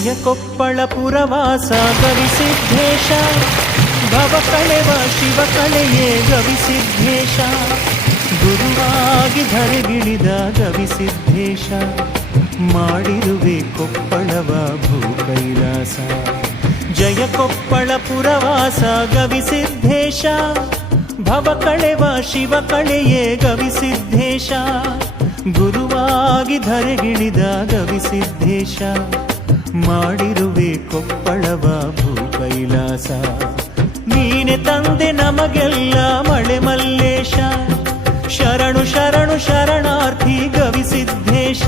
ಜಯ ಕೊಪ್ಪಳ ಪುರವಾಸ ಗವಿಸಿದ್ಧೇಶ, ಭವ ಕಳೆವ ಶಿವ ಕಳೆಯೇ ಗವಿಸಿದ್ಧೇಶ, ಗುರುವಾಗಿ ಧರೆಗಿಳಿದ ಗವಿಸಿದ್ಧೇಶ, ಮಾಡಿರುವೆ ಕೊಪ್ಪಳವ ಭೂ ಕೈಲಾಸ. ಜಯ ಕೊಪ್ಪಳ ಪುರವಾಸ ಗವಿಸಿದ್ಧೇಶ, ಭವ ಕಳೆವ ಶಿವ ಕಳೆಯೇ ಗವಿಸಿದ್ಧೇಶ, ಗುರುವಾಗಿ ಧರೆಗಿಳಿದ ಗವಿಸಿದ್ಧೇಶ, ಮಾಡಿರುವೆ ಕೊಪ್ಪಳವ ಭೂ ಕೈಲಾಸ. ನೀನೆ ತಂದೆ ನಮಗೆಲ್ಲ ಮಳೆ ಮಲ್ಲೇಶ, ಶರಣು ಶರಣು ಶರಣಾರ್ಥಿ ಗವಿಸಿದ್ಧೇಶ.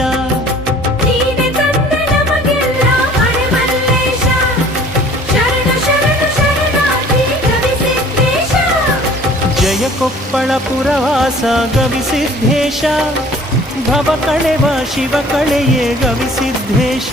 ಜಯ ಕೊಪ್ಪಳ ಪುರವಾಸ ಗವಿಸಿದ್ಧೇಶ, ಭವ ಕಳೆವ ಶಿವ ಕಳೆಯೇ ಗವಿಸಿದ್ಧೇಶ.